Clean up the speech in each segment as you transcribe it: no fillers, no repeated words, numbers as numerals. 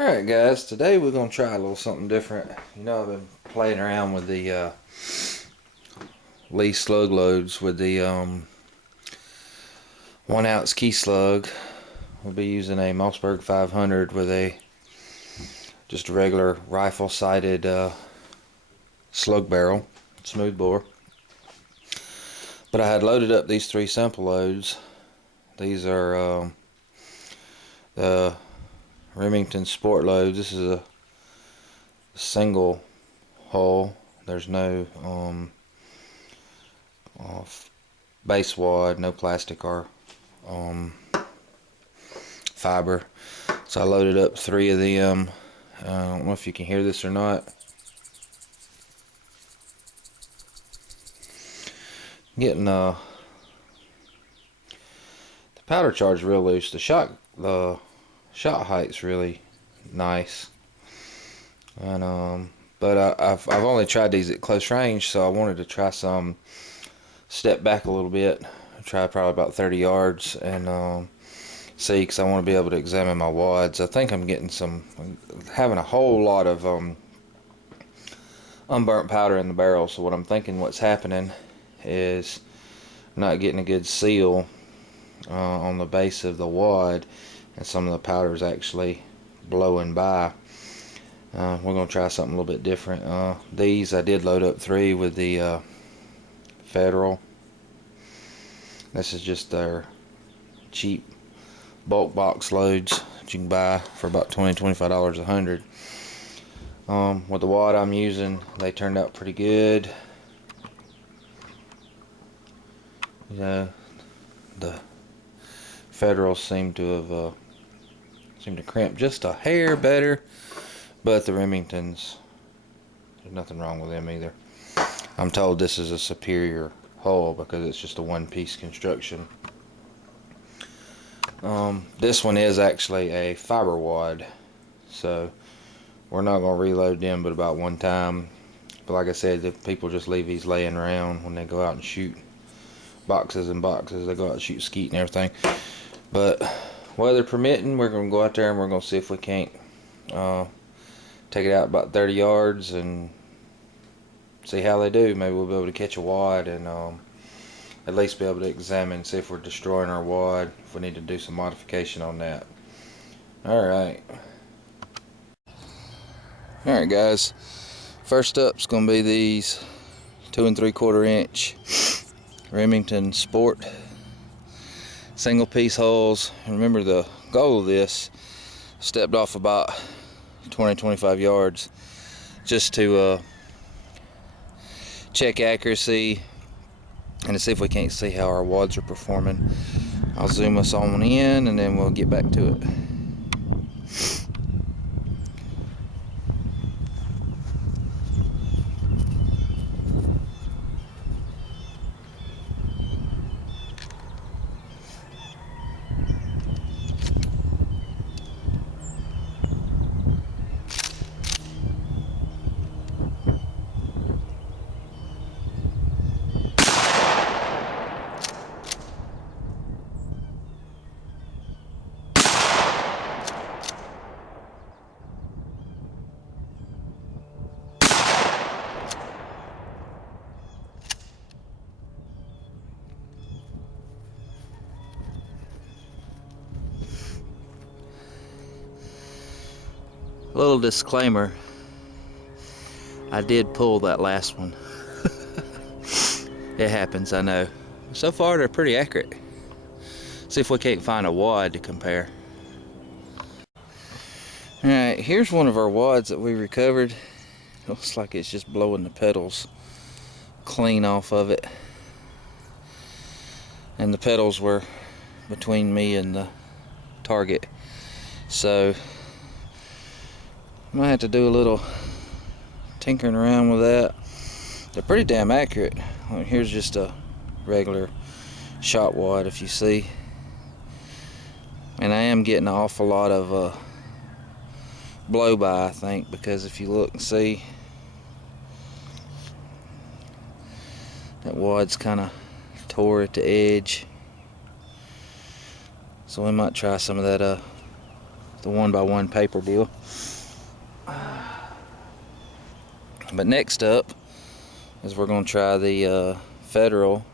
Alright guys, today we're going to try a little something different. You know, I've been playing around with the Lee slug loads with the 1 ounce key slug. We'll be using a Mossberg 500 with just a regular rifle sighted slug barrel, smooth bore. But I had loaded up these 3 sample loads. These are the Remington sport loads. This is a single hull. There's no base wad, no plastic or fiber. So I loaded up 3 of them. I don't know if you can hear this or not. Getting the powder charge real loose. The shot height's really nice, and but I've only tried these at close range, so I wanted to try some step back a little bit, try probably about 30 yards and see, because I want to be able to examine my wads. I think I'm having a whole lot of unburnt powder in the barrel, so what I'm thinking what's happening is I'm not getting a good seal on the base of the wad, and some of the powder is actually blowing by. We're going to try something a little bit different. These I did load up 3 with the Federal. This is just their cheap bulk box loads that you can buy for about $20–25 a 100. With the wad I'm using, they turned out pretty good. The Federals seem to cramp just a hair better, but the Remingtons, there's nothing wrong with them either. I'm told this is a superior hull because it's just a one-piece construction. This one is actually a fiber wad, so we're not going to reload them but about one time. But like I said, if people just leave these laying around when they go out and shoot boxes and boxes, they go out and shoot skeet and everything. But weather permitting, we're going to go out there and we're going to see if we can't take it out about 30 yards and see how they do. Maybe we'll be able to catch a wad and at least be able to examine, see if we're destroying our wad, if we need to do some modification on that. Alright guys, first up is going to be these 2 3/4 inch Remington Sport single piece hulls. And remember, the goal of this, stepped off about 20–25 yards just to check accuracy and to see if we can't see how our wads are performing. I'll zoom us on in and then we'll get back to it. Little disclaimer, I did pull that last one. It happens, I know. So far they're pretty accurate. See if we can't find a wad to compare. Alright, here's one of our wads that we recovered. Looks like it's just blowing the pedals clean off of it. And the pedals were between me and the target. So I might have to do a little tinkering around with that. They're pretty damn accurate. Here's just a regular shot wad, if you see. And I am getting an awful lot of blow by, I think, because if you look and see, that wad's kind of tore at the edge. So we might try some of that the 1x1 paper deal. But next up is we're going to try the Federal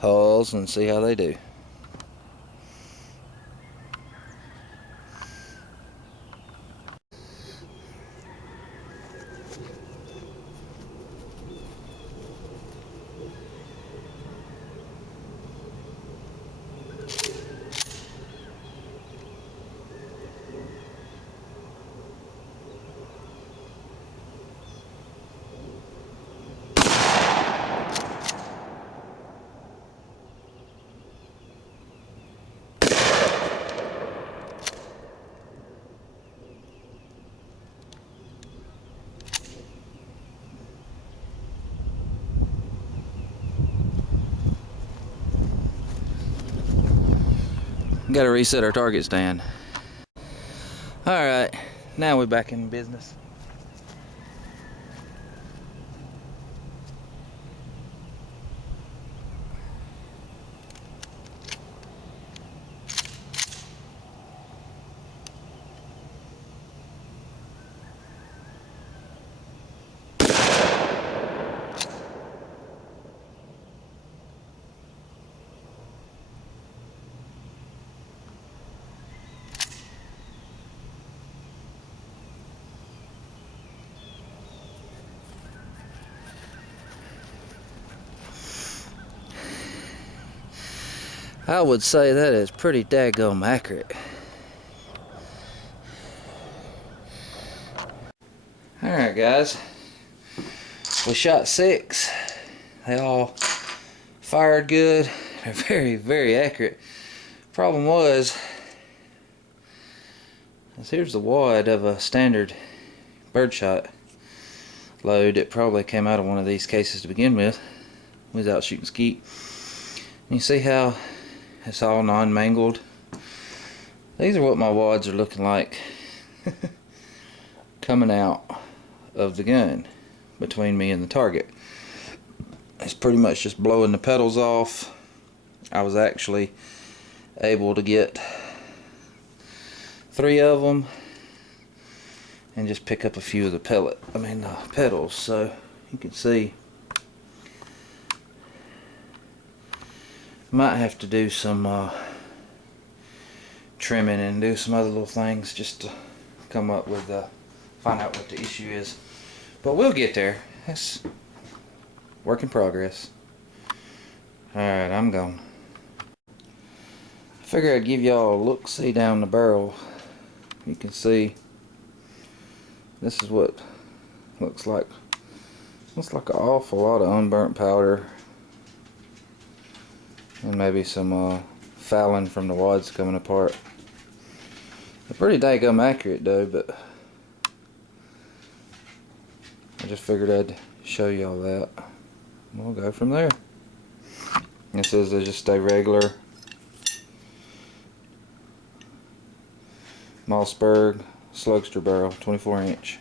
hulls and see how they do. Got to reset our target stand. Alright, now we're back in business. I would say that is pretty daggum accurate. Alright guys, we shot 6. They all fired good. They're very, very accurate. Problem was, here's the wad of a standard birdshot load. It probably came out of one of these cases to begin with. We was out shooting skeet. And you see how it's all non-mangled? These are what my wads are looking like coming out of the gun between me and the target. It's pretty much just blowing the petals off. I was actually able to get 3 of them and just pick up a few of the petals, so you can see. Might have to do some trimming and do some other little things just to come up with find out what the issue is, but we'll get there. That's work in progress. Alright, I'm gone. I figured I'd give y'all a look-see down the barrel. You can see this is what looks like an awful lot of unburnt powder and maybe some fouling from the wads coming apart. They're pretty daggum accurate though, but I just figured I'd show y'all that. We'll go from there. This is just a regular Mossberg Slugster barrel, 24 inch.